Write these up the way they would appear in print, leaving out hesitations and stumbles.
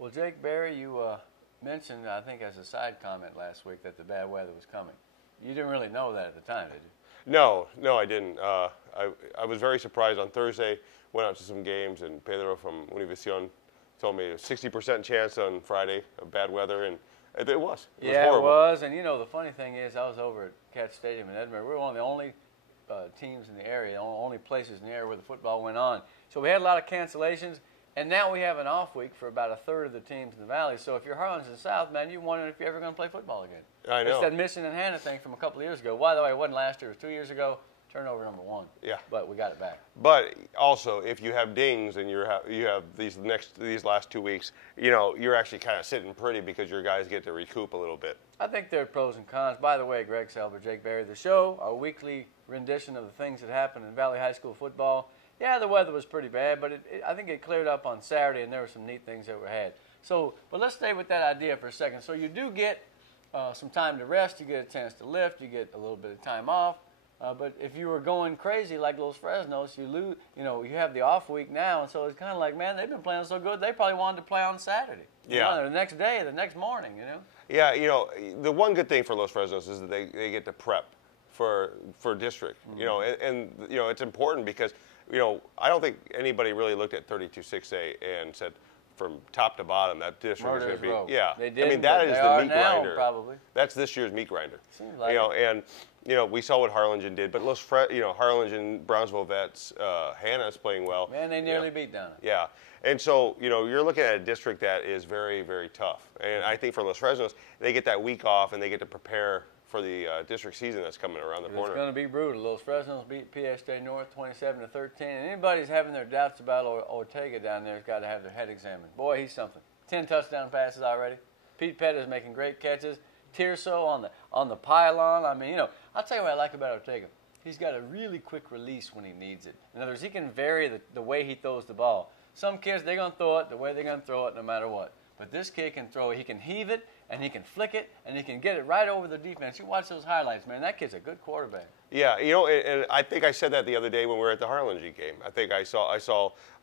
Well, Jake Berry, you mentioned, I think as a side comment last week, that the bad weather was coming. You didn't really know that at the time, did you? No, I didn't. I was very surprised on Thursday. Went out to some games, and Pedro from Univision told me a 60% chance on Friday of bad weather, and it was. It was horrible. It was. And, you know, the funny thing is I was over at Catch Stadium in Edinburgh. We were one of the only teams in the area, the only places in the area where the football went on. So we had a lot of cancellations. And now we have an off week for about a third of the teams in the Valley. So if you're Harlingen South, man, you're wondering if you're ever going to play football again. I know. It's that missing in Hannah thing from a couple of years ago. By the way, it wasn't last year. It was 2 years ago. Turnover number 1. Yeah. But we got it back. But also, if you have dings and you have these last 2 weeks, you know, you're actually kind of sitting pretty because your guys get to recoup a little bit. I think there are pros and cons. By the way, Greg Selber, Jake Berry, the show, our weekly rendition of the things that happen in Valley High School football. Yeah, the weather was pretty bad, but I think it cleared up on Saturday, and there were some neat things that were had. So, but let's stay with that idea for a second. So you do get some time to rest. You get a chance to lift. You get a little bit of time off. But if you were going crazy like Los Fresnos, you lose. You know, you have the off week now, and so it's kind of like, man, they've been playing so good. They probably wanted to play on Saturday. Yeah. You know, the next day, the next morning. You know. Yeah, you know, the one good thing for Los Fresnos is that they get to prep for district. Mm-hmm. You know, and you know it's important because. You know, I don't think anybody really looked at 32-6A and said, from top to bottom, that district is going to be. Row. Yeah, they did. I mean that is the meat grinder. Probably. That's this year's meat grinder. Seems like you know, and you know we saw what Harlingen did, but Harlingen, Brownsville Vets, Hannah's playing well. Man, they nearly beat Donna. Yeah, and so you know you're looking at a district that is very, very tough, and I think for Los Fresnos they get that week off and they get to prepare for the district season that's coming around the corner. It's going to be brutal. Los Fresnos beat PSJ North 27-13. And anybody's having their doubts about Ortega down there has got to have their head examined. Boy, he's something. 10 touchdown passes already. Pete Pettis making great catches. Tirso on the pylon. I mean, you know, I'll tell you what I like about Ortega. He's got a really quick release when he needs it. In other words, he can vary the way he throws the ball. Some kids, they're going to throw it the way they're going to throw it no matter what. But this kid can throw it. He can heave it, and he can flick it, and he can get it right over the defense. You watch those highlights, man. That kid's a good quarterback. Yeah, you know, and I think I said that the other day when we were at the Harlingen game. I think I saw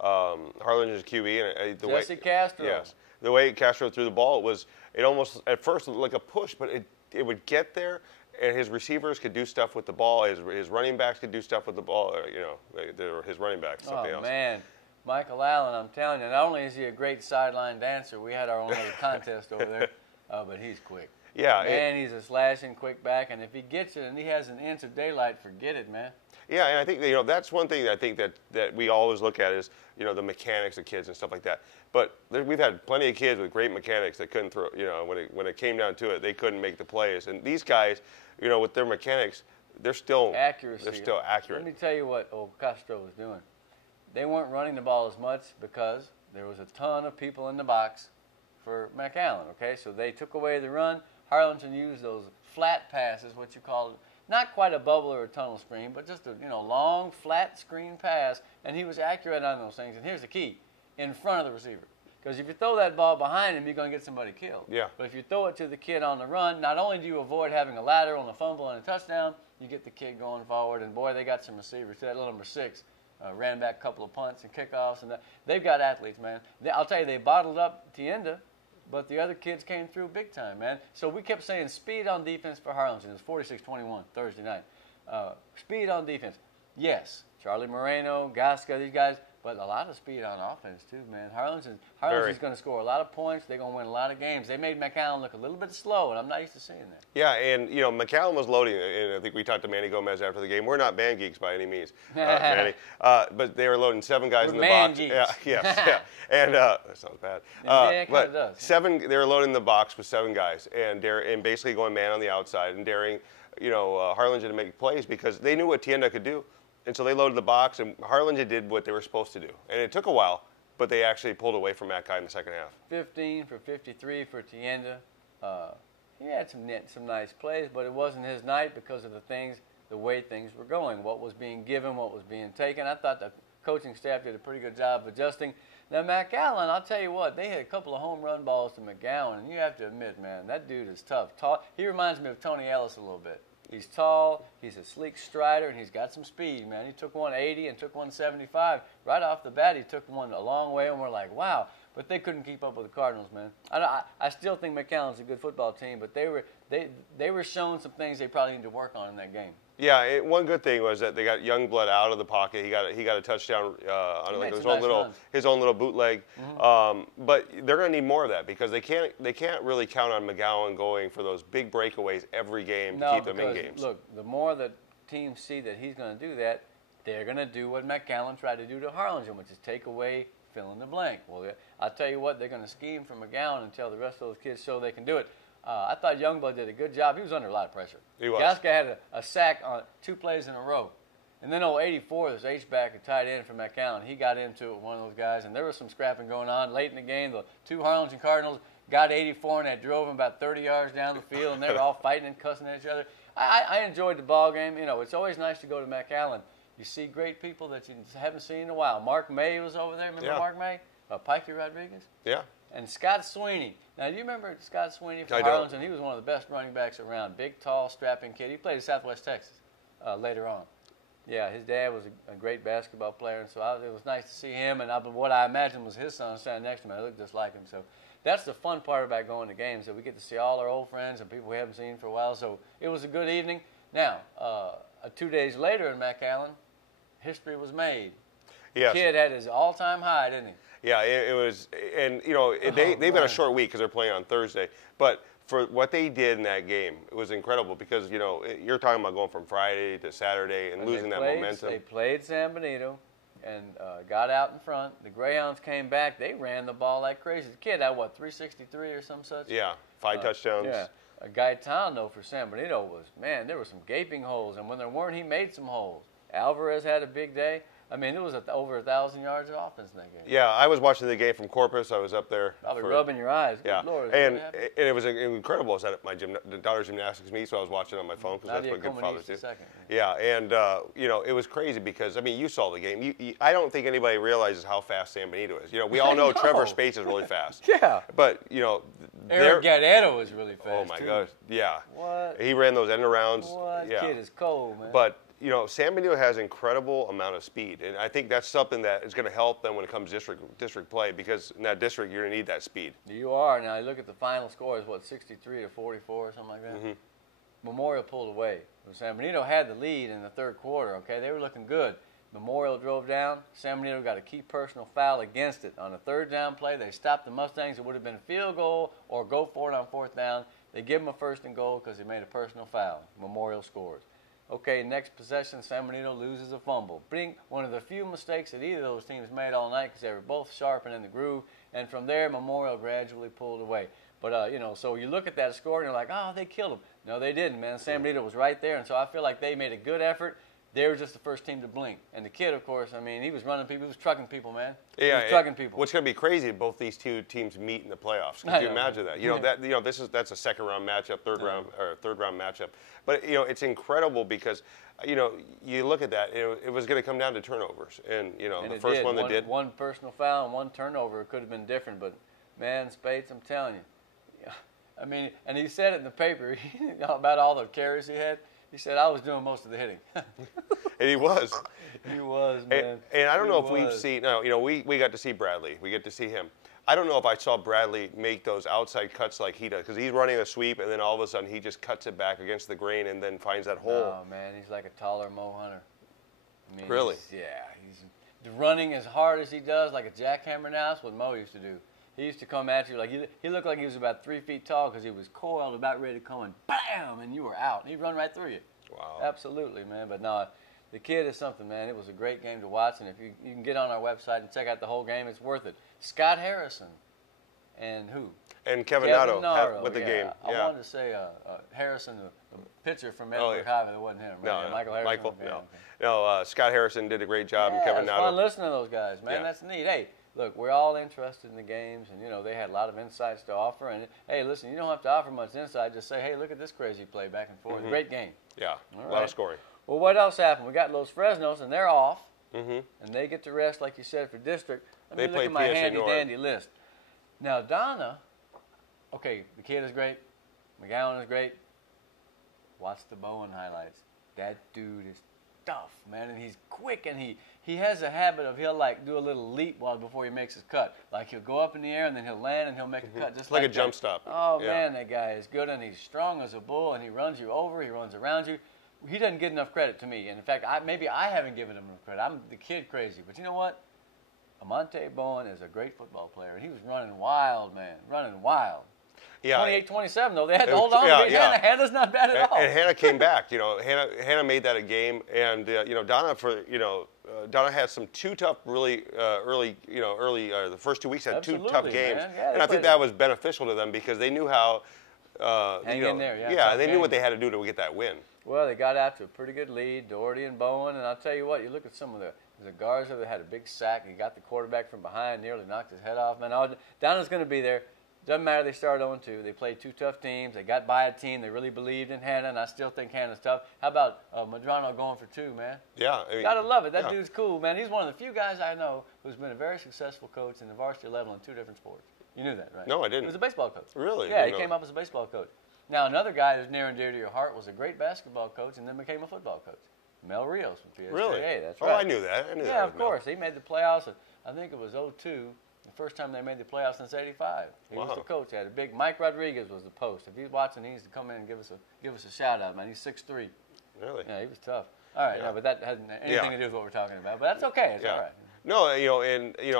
Harlingen's QB and the Jesse Castro. Yes, the way Castro threw the ball, it almost at first looked like a push, but it would get there, and his receivers could do stuff with the ball. His running backs could do stuff with the ball. You know, his running backs. Something else. Oh man. Michael Allen, I'm telling you, not only is he a great sideline dancer, we had our own little contest over there, but he's quick. Yeah. Man, he's a slashing quick back, and if he gets it and he has an inch of daylight, forget it, man. Yeah, and I think, you know, that's one thing that I think that we always look at is, you know, the mechanics of kids and stuff like that. But we've had plenty of kids with great mechanics that couldn't throw, you know, when it came down to it, they couldn't make the plays. And these guys, you know, with their mechanics, they're still accuracy. They're still accurate. Let me tell you what Castro was doing. They weren't running the ball as much because there was a ton of people in the box for McAllen, okay? So they took away the run. Harlingen used those flat passes, what you call it, not quite a bubble or a tunnel screen, but just a long, flat screen pass, and he was accurate on those things. And here's the key, in front of the receiver. Because if you throw that ball behind him, you're going to get somebody killed. Yeah. But if you throw it to the kid on the run, not only do you avoid having a lateral and a fumble and a touchdown, you get the kid going forward. And, boy, they got some receivers. That little number 6. Ran back a couple of punts and kickoffs, and they've got athletes, man. I'll tell you, they bottled up Tienda, but the other kids came through big time, man. So we kept saying speed on defense for Harlingen. It was 46-21 Thursday night. Speed on defense. Yes, Charlie Moreno, Gasca, these guys, but a lot of speed on offense too, man. Harlingen's going to score a lot of points. They're going to win a lot of games. They made McAllen look a little bit slow, and I'm not used to seeing that. Yeah, and, you know, McAllen was loading, and I think we talked to Manny Gomez after the game. We're not man geeks by any means, Manny, but they were loading 7 guys in the box. Geeks. Yeah, yes, yeah, and that sounds bad. Yeah, it kind of does. They were loading the box with 7 guys, and basically going man on the outside and daring, you know, Harlingen to make plays because they knew what Tienda could do. And so they loaded the box, and Harlingen did what they were supposed to do. And it took a while, but they actually pulled away from Mackay in the second half. 15 for 53 for Tienda. He had some nice plays, but it wasn't his night because of the way things were going, what was being given, what was being taken. I thought the coaching staff did a pretty good job of adjusting. Now, McAllen, I'll tell you what, they had a couple of home run balls to McGowan, and you have to admit, man, that dude is tough. He reminds me of Tony Ellis a little bit. He's tall, he's a sleek strider, and he's got some speed, man. He took 180 and took 175. Right off the bat, he took one a long way, and we're like, wow. but they couldn't keep up with the Cardinals, man. I still think McAllen's a good football team, but they were showing some things they probably need to work on in that game. Yeah, one good thing was that they got Youngblood out of the pocket. He got a touchdown on like his own little bootleg. But they're going to need more of that because they can't really count on McGowan going for those big breakaways every game to keep them in games. Look, the more that teams see that he's going to do that, they're going to do what McAllen tried to do to Harlingen, which is take away fill in the blank. Well, I'll tell you what, they're going to scheme for McGowan and tell the rest of those kids so they can do it. I thought Youngblood did a good job. He was under a lot of pressure. He was. Gaska had a sack on 2 plays in a row. And then 84, this H-back, a tight end from McAllen, he got into it with one of those guys, and there was some scrapping going on late in the game. The 2 Harlingen Cardinals got 84, and they drove him about 30 yards down the field, and they were all fighting and cussing at each other. I enjoyed the ball game. You know, it's always nice to go to McAllen. You see great people that you haven't seen in a while. Mark May was over there. Remember Mark May? Pikey Rodriguez? Yeah. And Scott Sweeney. Now, do you remember Scott Sweeney from Harlingen? He was one of the best running backs around. Big, tall, strapping kid. He played at Southwest Texas later on. Yeah, his dad was a great basketball player, and so it was nice to see him. And what I imagined was his son standing next to me. I looked just like him. So that's the fun part about going to games, that we get to see all our old friends and people we haven't seen for a while. So it was a good evening. Now, 2 days later in McAllen, history was made. Yes. The kid had his all-time high, didn't he? Yeah, it was, and you know they've got a short week because they're playing on Thursday. But for what they did in that game, it was incredible because you know you're talking about going from Friday to Saturday and losing that momentum. They played San Benito and got out in front. The Greyhounds came back. They ran the ball like crazy. The kid had 363 or some such. Yeah, 5 touchdowns. Yeah. Gaetano for San Benito was, man, there were some gaping holes, and when there weren't, he made some holes. Alvarez had a big day. I mean, it was over 1,000 yards of offense in that game. Yeah, I was watching the game from Corpus. I was up there. Probably rubbing your eyes. Yeah, Good Lord, and it was incredible. I was at my daughter's gymnastics meet, so I was watching on my phone because that's what good fathers do. Yeah, and you know, it was crazy because I mean, you saw the game. I don't think anybody realizes how fast San Benito is. You know, we all know Trevor Space is really fast. Yeah. But you know, Eric Gaddetto is really fast. Oh my gosh, yeah. What? He ran those end arounds. What? Yeah. Kid is cold, man. But you know, San Benito has incredible amount of speed, and I think that's something that is going to help them when it comes district play because in that district you're going to need that speed. You are. Now you look at the final score is 63 to 44 or something like that. Mm-hmm. Memorial pulled away. San Benito had the lead in the third quarter. Okay, they were looking good. Memorial drove down. San Benito got a key personal foul against it on a third down play. They stopped the Mustangs. It would have been a field goal or go for it on fourth down. They give them a 1st and goal because they made a personal foul. Memorial scores. Okay, next possession, San Benito loses a fumble. One of the few mistakes that either of those teams made all night because they were both sharp and in the groove. And from there, Memorial gradually pulled away. But, you know, so you look at that score and you're like, oh, they killed them. No, they didn't, man. San Benito was right there. And so I feel like they made a good effort. They were just the first team to blink. And the kid, of course, I mean, he was running people. He was trucking people, man. Yeah, he was trucking people. What's going to be crazy if both these two teams meet in the playoffs. Could you imagine that? You know, that's a second round matchup, third round matchup. But, you know, it's incredible because, you know, you look at that, it was going to come down to turnovers. And, you know, the first one they did. One personal foul and one turnover could have been different. But, man, Spates, I'm telling you. I mean, and he said it in the paper about all the carries he had. He said, I was doing most of the hitting. And he was. He was, man. And I don't know if we've seen, no, you know, we got to see Bradley. We get to see him. I don't know if I saw Bradley make those outside cuts like he does, because he's running a sweep, and then all of a sudden he just cuts it back against the grain and then finds that hole. Oh, man, he's like a taller Mo Hunter. I mean, really? He's running as hard as he does, like a jackhammer now. That's what Mo used to do. He used to come at you like he looked like he was about 3 feet tall because he was coiled, about ready to come and bam, and you were out. And he'd run right through you. Wow. Absolutely, man. But no, the kid is something, man. It was a great game to watch, and if you can get on our website and check out the whole game, it's worth it. Scott Harrison and who? And Kevin Naro with the game. I wanted to say Harrison, the pitcher from Edinburgh High, but it wasn't him. Right? No, Michael Harrison. No, Scott Harrison did a great job, and Kevin Naro. It's fun listening to those guys, man. That's neat. Hey, look, we're all interested in the games, and, you know, they had a lot of insights to offer. And, hey, listen, you don't have to offer much insight. Just say, hey, look at this crazy play back and forth. Great game. Yeah, a lot of scoring. Well, what else happened? We got Los Fresnos, and they're off. And they get to rest, like you said, for district. Let me look at my handy-dandy list. Now, Donna, okay, the kid is great. McGowan is great. Watch the Bowen highlights. That dude is stuff, man, and he's quick, and he has a habit of he'll like do a little leap before he makes his cut. Like he'll go up in the air and then he'll land and he'll make a cut just like like a jump stop. Oh man, that guy is good, and he's strong as a bull, and he runs you over, he runs around you. He doesn't get enough credit to me, and in fact, maybe I haven't given him enough credit. I'm the kid crazy, but you know what? Amonte Bowen is a great football player, and he was running wild, man, running wild. Yeah. 28-27, though. They had to hold on to beat Hannah. Hannah's not bad at all. And Hannah came back. Hannah made that a game, and Donna Donna had some two tough, really early. The first 2 weeks had Absolutely, two tough games, yeah, and I think that was beneficial to them because they knew how. Hang in there, they knew what they had to do to get that win. Well, they got out to a pretty good lead, Doherty and Bowen, and I'll tell you what, you look at some of the Garza that had a big sack. He got the quarterback from behind, nearly knocked his head off. Man, Donna's going to be there. Doesn't matter. They started 0-2. They played two tough teams. They got by a team. They really believed in Hannah, and I still think Hannah's tough. How about Madrano going for 2, man? Yeah. Gotta love it. That dude's cool, man. He's one of the few guys I know who's been a very successful coach in the varsity level in 2 different sports. You knew that, right? No, I didn't. He was a baseball coach. Really? Yeah, he came up as a baseball coach. Now, another guy who's near and dear to your heart was a great basketball coach and then became a football coach. Mel Rios from PSA. Really? That's right. Oh, I knew that. Yeah, of course. He made the playoffs. I think it was 0-2. The first time they made the playoffs since '85. He was the coach. Had a big. Mike Rodriguez was the post. If he's watching, he needs to come in and give us a shout out, man. He's 6'3". Really? Yeah, he was tough. All right, but that hasn't anything to do with what we're talking about. But that's okay. It's all right. No,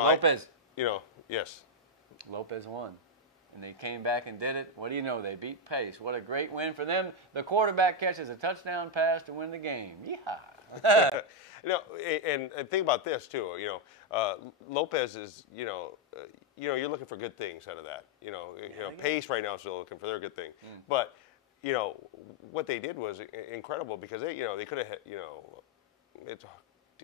Lopez. Yes. Lopez won, and they came back and did it. What do you know? They beat Pace. What a great win for them. The quarterback catches a touchdown pass to win the game. Yeah. And think about this too. Lopez is. You're looking for good things out of that. Pace right now is still looking for their good thing. But what they did was incredible because they could have it's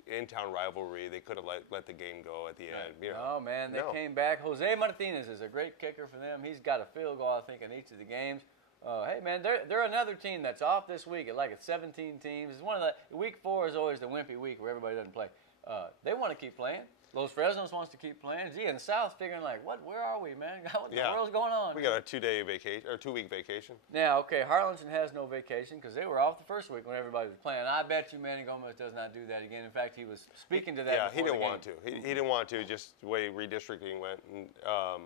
in-town rivalry. They could have let the game go at the end. Oh man, they came back. Jose Martinez is a great kicker for them. He's got a field goal, I think, in each of the games. Hey man, they're another team that's off this week. It's 17 teams. It's one of the week 4 is always the wimpy week where everybody doesn't play. They want to keep playing. Los Fresnos wants to keep playing. Gee, and the South's figuring where are we, man? What the world's going on? We got a 2-day vacation or 2-week vacation. Now, okay, Harlingen has no vacation because they were off the first week when everybody was playing. I bet you Manny Gomez does not do that again. In fact, he was speaking to that. Yeah, he didn't want to. He didn't want to. Just the way redistricting went and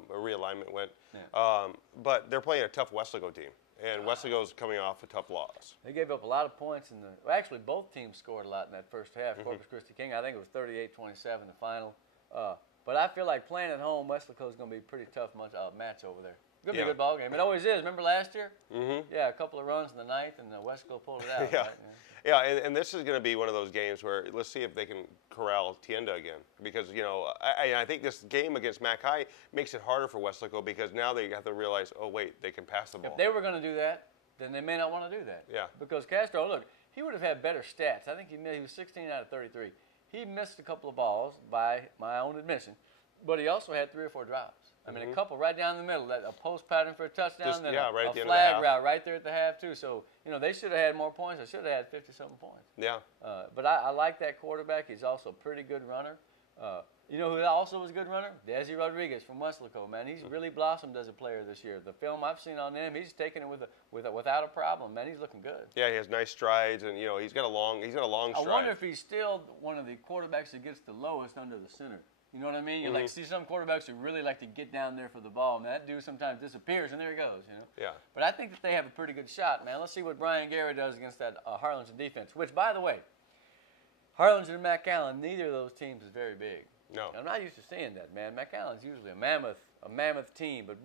realignment went. Yeah. But they're playing a tough Westlake team. And Weslego's coming off a tough loss. They gave up a lot of points actually, both teams scored a lot in that first half. Corpus Christi King, I think it was 38-27 the final. But I feel like playing at home, Weslego's going to be a pretty tough match over there. It's going to be a good ball game. It always is. Remember last year? Yeah, a couple of runs in the ninth, and Weslego pulled it out. Right? Yeah, and this is going to be one of those games where let's see if they can corral Tienda again. Because, I think this game against Mac High makes it harder for Weslego because now they have to realize, oh, wait, they can pass the ball. If they were going to do that, then they may not want to do that. Yeah. Because Castro, look, he would have had better stats. I think he was 16 out of 33. He missed a couple of balls by my own admission, but he also had 3 or 4 drops. I mean, a couple right down the middle, a post pattern for a touchdown, then a flag route right there at the half, too. So, they should have had more points. They should have had 50-something points. Yeah. But I like that quarterback. He's also a pretty good runner. You know who also was a good runner? Desi Rodriguez from Wesleco, man. He's really blossomed as a player this year. The film I've seen on him, he's taking it without a problem, man. He's looking good. Yeah, he has nice strides, and he's got a long stride. I wonder if he's still one of the quarterbacks that gets the lowest under the center. You know what I mean? You see some quarterbacks who really like to get down there for the ball. Man, that dude sometimes disappears, and there he goes. Yeah. But I think that they have a pretty good shot, man. Let's see what Brian Gary does against that Harlingen defense. Which, by the way, Harlingen and McAllen, neither of those teams is very big. No. I'm not used to seeing that, man. McAllen's usually a mammoth team, but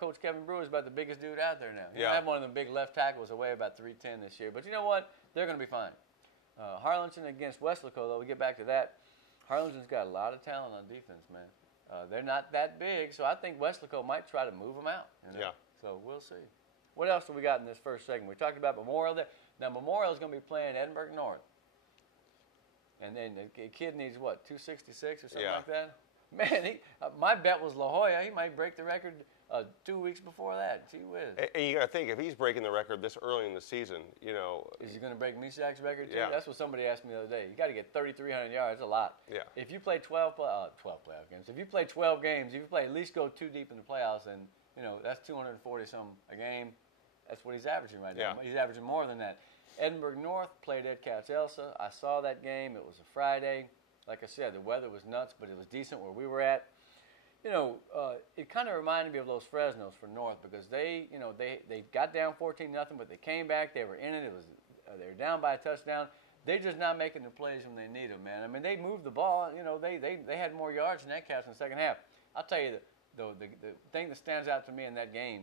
Coach Kevin Brewer is about the biggest dude out there now. He have one of them big left tackles away about 310 this year. But you know what? They're going to be fine. Harlingen against Wesleco, though, we get back to that. Harlingen's got a lot of talent on defense, man. They're not that big, so I think Wesleco might try to move them out. Yeah. So we'll see. What else do we got in this first segment? We talked about Memorial there. Now, Memorial is going to be playing Edinburgh North. And then the kid needs, 266 or something like that? Man, my bet was La Jolla. He might break the record 2 weeks before that. Gee whiz. And you got to think, if he's breaking the record this early in the season, Is he going to break Meshach's record, too? Yeah. That's what somebody asked me the other day. You got to get 3,300 yards. That's a lot. Yeah. If you play 12 playoff games, if you play 12 games, if you play at least go 2 deep in the playoffs, then, that's 240-something a game. That's what he's averaging right now. He's averaging more than that. Edinburgh North played Ed Cats Elsa. I saw that game. It was a Friday. Like I said, the weather was nuts, but it was decent where we were at. It kind of reminded me of those Fresnos for North because they got down 14-0, but they came back. They were in it. They were down by a touchdown. They're just not making the plays when they need them, man. I mean, they moved the ball. They had more yards than that Cats in the second half. I'll tell you, the thing that stands out to me in that game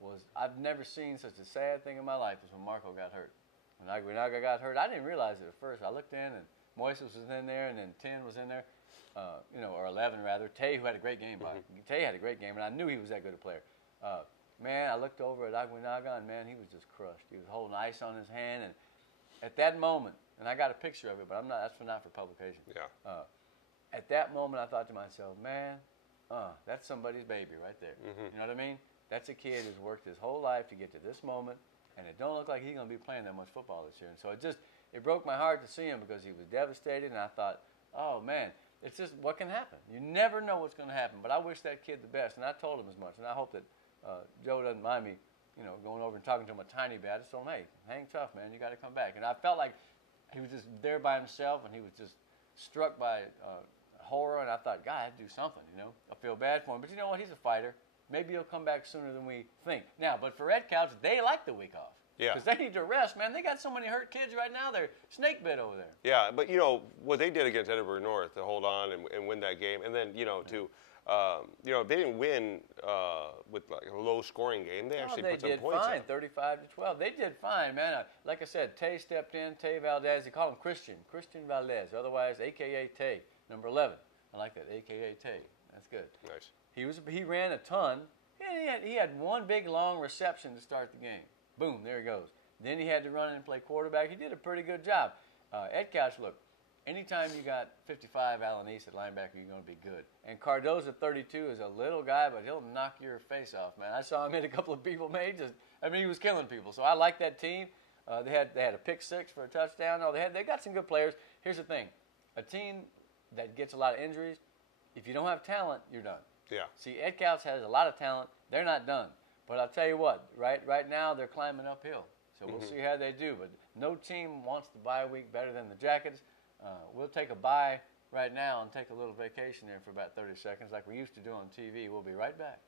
was I've never seen such a sad thing in my life as when Marco got hurt. When Aguinaga got hurt, I didn't realize it at first. I looked in, and Moises was in there, and then 10 was in there, or 11 rather. Tay, who had a great game, Tay had a great game, and I knew he was that good a player. Man, I looked over at Aguinaga, and man, he was just crushed. He was holding ice on his hand, and at that moment, and I got a picture of it, but that's not for publication. Yeah. At that moment, I thought to myself, man, that's somebody's baby right there. Mm-hmm. You know what I mean? That's a kid who's worked his whole life to get to this moment, and it don't look like he's going to be playing that much football this year. And so it broke my heart to see him because he was devastated, and I thought, oh, man, it's just what can happen. You never know what's going to happen, but I wish that kid the best, and I told him as much, and I hope that Joe doesn't mind me, going over and talking to him a tiny bit. I just told him, hey, hang tough, man. You got to come back. And I felt like he was just there by himself, and he was just struck by horror, and I thought, God, I have to do something, I feel bad for him. But you know what? He's a fighter. Maybe he'll come back sooner than we think. Now, but for Ed Couch, they like the week off. Yeah. Because they need to rest, man. They got so many hurt kids right now. They're snake bit over there. Yeah, but, what they did against Edinburgh North to hold on and win that game, and then, they didn't win with like a low-scoring game. They actually put some points They did fine, 35-12. They did fine, man. Like I said, Tay stepped in, Tay Valdez. They call him Christian Valdez, otherwise a.k.a. Tay, number 11. I like that, a.k.a. Tay. That's good. Nice. He ran a ton. He had one big, long reception to start the game. Boom, there he goes. Then he had to run and play quarterback. He did a pretty good job. Ed Couch, look, anytime you got 55 Alan East at linebacker, you're going to be good. And Cardozo, 32, is a little guy, but he'll knock your face off, man. I saw him hit a couple of people, man. He was killing people. So I like that team. They had a pick six for a touchdown. They got some good players. Here's the thing. A team that gets a lot of injuries, if you don't have talent, you're done. Yeah. See, Ed Couch has a lot of talent. They're not done. But I'll tell you what, right now they're climbing uphill. So we'll see how they do. But no team wants the bye week better than the Jackets. We'll take a bye right now and take a little vacation there for about 30 seconds like we used to do on TV. We'll be right back.